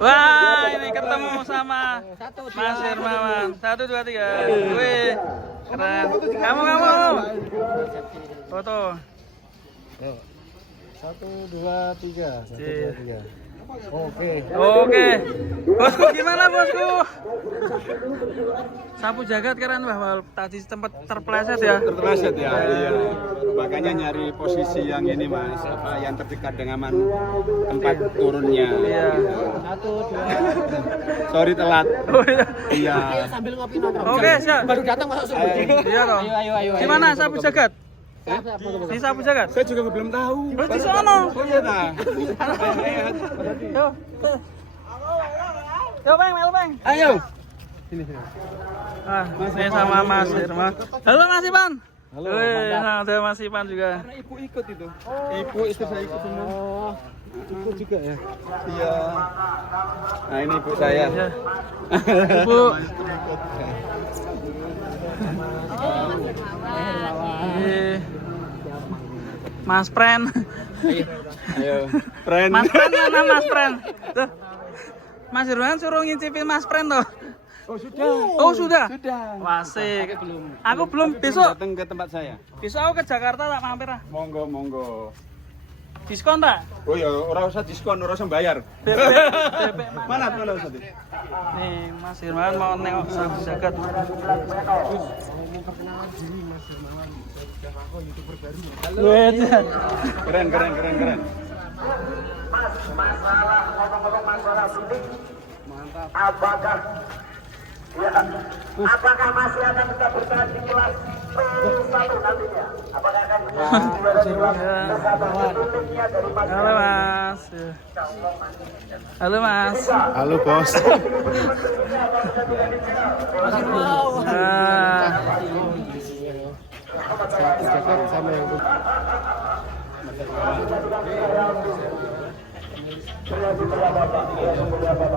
Wah, ini ketemu sama Mas Hermawan. 1, 2, 3. Wih, keren. Kamu. Foto. 1, 2, 3. 1, 2, 3. Oke. Bosku gimana bosku? Sapu jagat keren wah, tadi tempat terpleset ya. Terpleset ya. Iya. Makanya nyari posisi yang ini Mas, apa yang terdekat dengan tempat turunnya. Iya. 1, 2. Sorry telat. Oh iya. Iya. Sambil ngopi nongkrong. Oke, siap. Baru datang masuk subuh. Iya toh. Ayo. Gimana sapu jagat? Ini sapu jagat? Saya juga belum tahu. Terus di sono. Oh iya ta. Yo, Bang. Ayo. Ah, ini sama Mas Herman. Halo Mas Ipan. Halo, Wih, mantap. ada Mas Ipan juga. Karena ibu ikut itu. Ibu istri saya ikut semua. Oh, ikut juga ya. Iya. Nah ini ibu saya. Ya. Ibu. Ini Mas Pren. Ayo. Friend. Mas Pren mana Mas Pren? Tuh. Mas Herman suruh ngicipin Mas Pren tuh. Oh sudah. Oh sudah. Sudah. Wasik. Aku belum besok. Datang ke tempat saya. Besok aku ke Jakarta tak mampir ah. Monggo. Diskon tak? Oh ya, ora usah diskon, ora usah bayar. BP Mana usah diskon. Nih, Mas Herman mau nengok sapu jagat. Halo. Keren. Apakah masih akan kita bertahan di kelas P1 nantinya? Apakah akan uniknya dari Mas? Halo Mas. Halo Mas. Halo, Bos. Ah, Jaket sama yang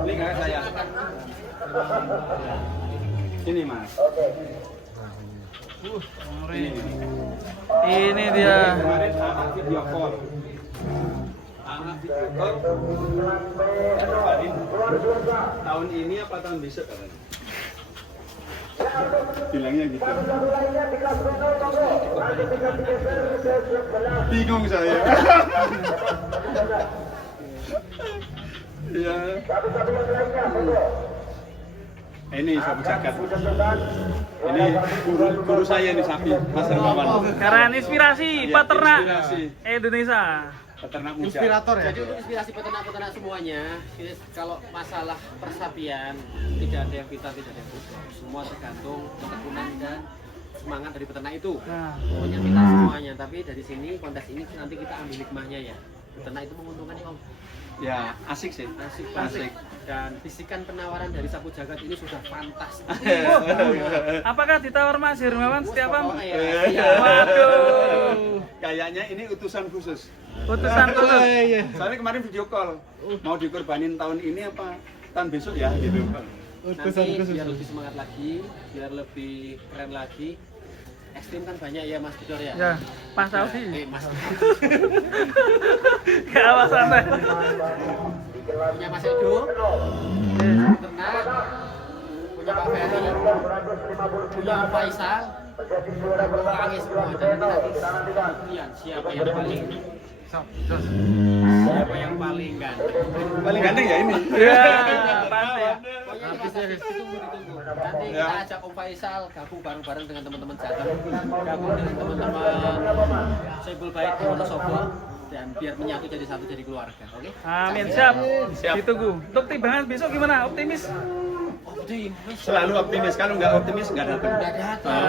Ini kakak saya. Ini Mas. ini dia. Kemarin anak video call. Tahun ini apa tahun besok katanya? Bilangnya gitu. Bingung saya. Iya. Ini sapu jagat. Ini guru saya ini sapi, Mas Hermawan. Keren inspirasi Iya, peternak inspirasi. Indonesia. Peternak muda. inspirator ya. Jadi untuk inspirasi peternak-peternak semuanya, ini kalau masalah persapian tidak ada yang pintar, tidak ada yang bodoh. Semua tergantung ketekunan dan semangat dari peternak itu. Nah, Pokoknya kita semuanya, tapi dari sini kontes ini nanti kita ambil hikmahnya ya. Peternak itu menguntungkan Om. Ya, asik sih. Asik. Dan bisikan penawaran dari sapu jagat ini sudah fantastis. apakah ditawar Mas Hermawan setiap Oh, apa? iya. Waduh. Kayaknya ini utusan khusus. Putusan khusus. Iya. Soalnya kemarin video call, mau dikorbanin tahun ini apa tahun besok ya gitu. Nanti biar lebih semangat lagi, biar lebih keren lagi. Ekstrim kan banyak ya Mas Bidor ya. Ya, Mas Alfi. Mas. Gak apa santai. Punya Mas Edo, ternak, punya Pak Ferry, punya Faisal, ulangi semua. Dan nanti lihat siapa yang paling ganteng. Paling ganteng ya ini. Ya, pasti ya. Pokoknya ditunggu. Nanti kita ajak Om Faisal gabung bareng-bareng dengan teman-teman Jateng, gabung dengan teman-teman Saiful Bait di Wonosobo, dan biar menyatu jadi satu, jadi keluarga. Oke? Amin, siap. Ditunggu. Untuk timbangan besok gimana? Optimis? Optimis. Selalu optimis, kalau nggak optimis nggak datang. Nggak datang.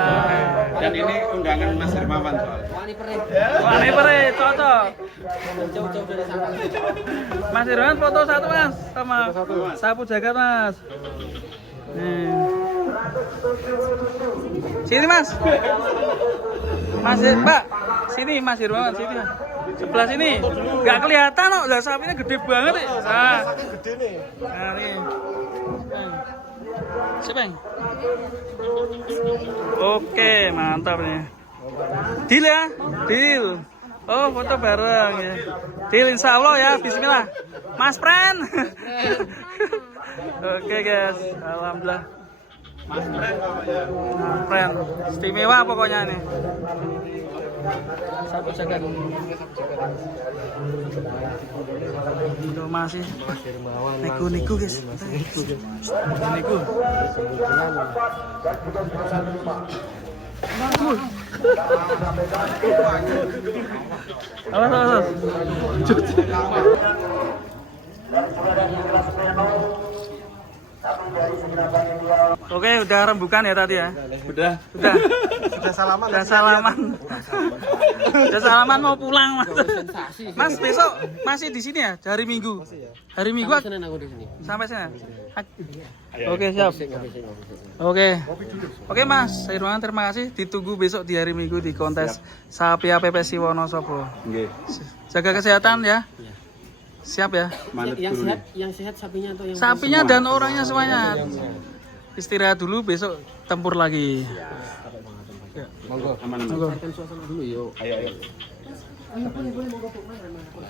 Dan ini undangan Mas Hermawan soalnya. Wani perih. Wah, ini pere, cocok. Jauh-jauh dari sana. Mas Herman foto satu Mas sama sapu jagat Mas. Nih. Sini Mas. Mbak. Sini Mas Herman, sini. Sebelah sini. Nggak kelihatan kok, lah sapinya gede banget ya. Nah. Gede nih. Nah, nih. Siapa? Oke, mantap nih. Deal ya? Deal. Oh, foto bareng ya. Deal, insya Allah ya, bismillah. Mas Pren. Oke guys, alhamdulillah. Mas Pren pokoknya. Mas Pren, istimewa pokoknya nih. Sapu jagat. Itu masih nego guys. Nego. Awas. Oke, udah rembukan ya tadi ya? Udah. Sudah salaman. Udah salaman mau pulang Mas. Mas besok masih di sini ya? Hari Minggu. Hari Minggu Senin aku di sini. sampai sana. Oke, siap. Oke Mas, saya Irwan, terima kasih. Ditunggu besok di hari Minggu di kontes Sapia PPSI Wonosobo. Nggih. Jaga kesehatan ya. Siap ya. Manut dulu nih. Yang sehat sapinya atau yang Sapinya dan orangnya semuanya. Istirahat dulu, besok tempur lagi. Monggo. Aman-aman. Monggo. Kan suasana dulu yuk. Ayo. Boleh monggo Bu. Mas mana tuh?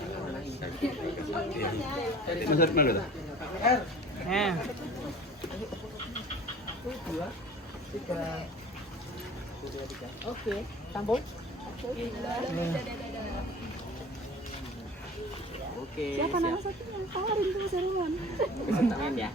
Oke, tampung. Oke. Siapa nama satunya? Kawarin tuh Mas Irwan. Tangan ya.